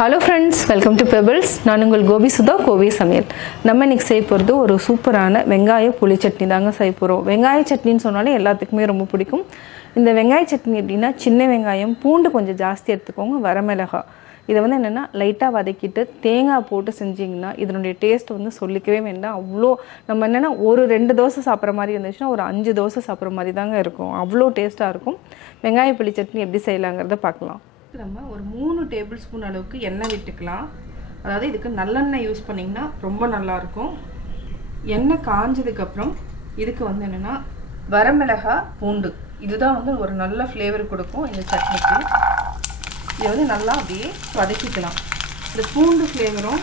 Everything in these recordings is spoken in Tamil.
Hello friends, welcome to Pebbles. நான் உங்கள் கோபி சுதா கோவி சமையல். நம்ம இன்னைக்கு செய்ய போறது ஒரு சூப்பரான வெங்காய புளி சட்னி தாங்க செய்ய போறோம். வெங்காய சட்னின்னு சொன்னாலே எல்லாத்துக்குமே ரொம்ப பிடிக்கும். இந்த வெங்காய சட்னி எப்படின்னா சின்ன வெங்காயம் பூண்டு கொஞ்சம் ஜாஸ்தி எடுத்துக்கோங்க, வரமிளகாய். இதை வந்து என்னென்னா லைட்டாக வதக்கிட்டு தேங்காய் போட்டு செஞ்சிங்கன்னா இதனுடைய டேஸ்ட் வந்து சொல்லிக்கவே வேண்டாம். அவ்வளோ நம்ம என்னென்னா ஒரு 2 தோசை சாப்பிட்ற மாதிரி இருந்துச்சுன்னா ஒரு 5 தோசை சாப்பிட்ற மாதிரி தாங்க இருக்கும். அவ்வளோ டேஸ்ட்டாக இருக்கும். வெங்காய புளி சட்னி எப்படி செய்யலாங்கிறத பார்க்கலாம். நம்ம ஒரு 3 டேபிள் ஸ்பூன் அளவுக்கு எண்ணெய் விட்டுக்கலாம். அதாவது இதுக்கு நல்லெண்ணெய் யூஸ் பண்ணிங்கன்னா ரொம்ப நல்லாயிருக்கும். எண்ணெய் காஞ்சதுக்கப்புறம் இதுக்கு வந்து என்னென்னா வரமிளகாய் பூண்டு இதுதான் வந்து ஒரு நல்ல ஃப்ளேவர் கொடுக்கும் இந்த சட்னிக்கு. இதை வந்து நல்லா அப்படியே வதக்கிக்கலாம். இந்த பூண்டு ஃப்ளேவரும்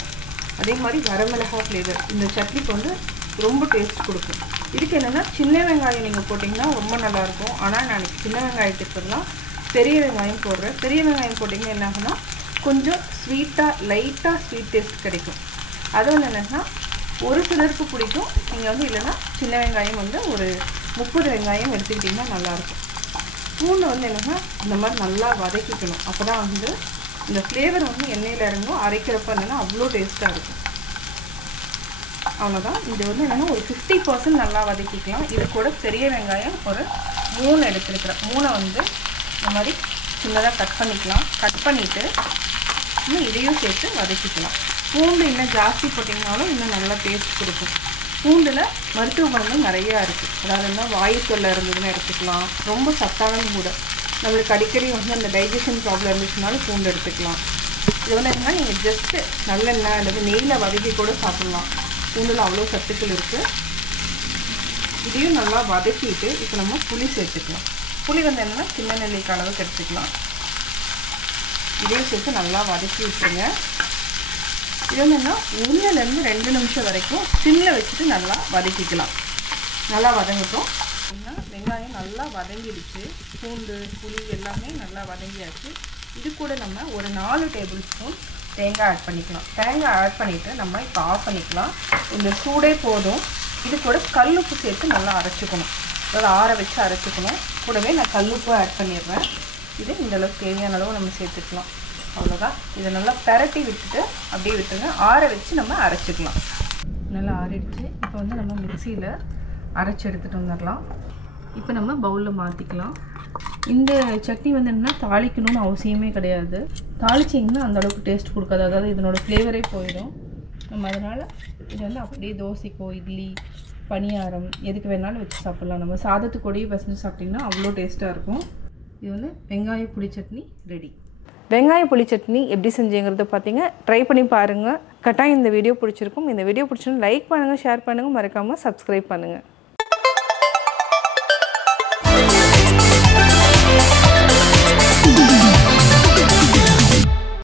அதே மாதிரி வரமிளகாய் ஃப்ளேவர் இந்த சட்னிக்கு வந்து ரொம்ப டேஸ்ட் கொடுக்கும். இதுக்கு என்னென்னா சின்ன வெங்காயம் நீங்கள் போட்டிங்கன்னா ரொம்ப நல்லாயிருக்கும். ஆனால் நான் சின்ன வெங்காயத்துக்கு பதிலாக பெரிய வெங்காயம் போடுறேன். பெரிய வெங்காயம் போட்டிங்கன்னா என்ன ஆகுனா கொஞ்சம் ஸ்வீட்டாக லைட்டாக ஸ்வீட் டேஸ்ட் கிடைக்கும். அது வந்து என்னென்னா ஒரு சிலருக்கு பிடிக்கும். நீங்கள் வந்து இல்லைன்னா சின்ன வெங்காயம் வந்து ஒரு 30 வெங்காயம் எடுத்துக்கிட்டிங்கன்னா நல்லாயிருக்கும். பூண்டு வந்து என்னென்னா இந்த மாதிரி நல்லா வதக்கிக்கணும். அப்போ தான் வந்து இந்த ஃப்ளேவர் வந்து எண்ணெயில் இறங்கும். அரைக்கிறப்ப என்னென்னா அவ்வளோ டேஸ்ட்டாக இருக்கும். அவ்வளோதான். இது வந்து என்னென்னா ஒரு 50% நல்லா வதக்கிக்கலாம். இது கூட பெரிய வெங்காயம் ஒரு 3 எடுத்துருக்கிறேன். 3 வந்து இந்த மாதிரி சின்னதாக கட் பண்ணிக்கலாம். கட் பண்ணிவிட்டு இன்னும் இதையும் சேர்த்து வதக்கிக்கலாம். பூண்டு இன்னும் ஜாஸ்தி போட்டிங்கனாலும் இன்னும் நல்லா டேஸ்ட் கொடுக்கும். பூண்டில் மருத்துவ குணங்கள் நிறையா இருக்குது. அதாவது என்ன வாயு தொல்லை இருந்ததுன்னு எடுத்துக்கலாம். ரொம்ப சத்தானது கூட. நம்மளுக்கு அடிக்கடி வந்து அந்த டைஜஷன் ப்ராப்ளம் இருந்துச்சுனாலும் பூண்டு எடுத்துக்கலாம். இது வந்து என்னன்னா நீங்கள் ஜஸ்ட்டு நல்லெண்ணெய் அல்லது நெய்யில் வதக்கி கூட சாப்பிட்லாம். பூண்டில் அவ்வளோ சத்துக்கள் இருக்குது. இதையும் நல்லா வதக்கிட்டு இப்போ நம்ம புளி சேர்த்துக்கலாம். புளி வந்து என்னென்னா சின்ன நெல்லிக்காய் அளவுக்கு எடுத்துக்கலாம். இதையும் சேர்த்து நல்லா வதக்கி விட்டுருங்க. இது வந்து என்ன 1லேருந்து 2 நிமிஷம் வரைக்கும் சிம்மில் வச்சுட்டு நல்லா வதக்கிக்கலாம். நல்லா வதங்கட்டும். வெங்காயம் நல்லா வதங்கிடுச்சு. பூண்டு புளி எல்லாமே நல்லா வதங்கியாச்சு. இது கூட நம்ம ஒரு 4 டேபிள் ஸ்பூன் தேங்காய் ஆட் பண்ணிக்கலாம். தேங்காய் ஆட் பண்ணிவிட்டு நம்ம இப்போ ஆஃப் பண்ணிக்கலாம். இந்த சூடே போதும். இது கூட கல்லுப்பு சேர்த்து நல்லா அரைச்சிக்கணும். அதாவது ஆற வச்சு அரைச்சிக்கணும். கூடவே நான் கல்லுப்பு ஆட் பண்ணிடுறேன். இது இந்தளவுக்கு தேவையான அளவு நம்ம சேர்த்துக்கலாம். அவ்வளோதான். இதை நல்லா பரட்டி விட்டுட்டு அப்படியே விட்டுருங்க. ஆற வச்சு நம்ம அரைச்சிக்கலாம். நல்லா ஆறிடுச்சு. இப்போ வந்து நம்ம மிக்சியில் அரைச்சி எடுத்துகிட்டு வந்துடலாம். இப்போ நம்ம பவுலில் மாற்றிக்கலாம். இந்த சட்னி வந்து என்னென்னா தாளிக்கணும்னு அவசியமே கிடையாது. தாளிச்சிங்கன்னா அந்தளவுக்கு டேஸ்ட் கொடுக்காது. அதாவது இதனோட ஃப்ளேவரே போயிடும். நம்ம அதனால் இது வந்து அப்படியே தோசைக்கோ இட்லி பணியாரம் எதுக்கு வேணாலும் வச்சு சாப்பிட்லாம். நம்ம சாதத்துக்கு கூடயே பசஞ்சு சாப்பிட்டிங்கன்னா அவ்வளோ டேஸ்ட்டாக இருக்கும். இது வந்து வெங்காய புளி சட்னி ரெடி. வெங்காய புளி சட்னி எப்படி செஞ்சேங்கிறத பார்த்தீங்க. ட்ரை பண்ணி பாருங்கள். கட்டாயம் இந்த வீடியோ பிடிச்சிருக்கும். இந்த வீடியோ பிடிச்சிருந்தா லைக் பண்ணுங்கள், ஷேர் பண்ணுங்கள், மறக்காமல் சப்ஸ்கிரைப் பண்ணுங்கள்.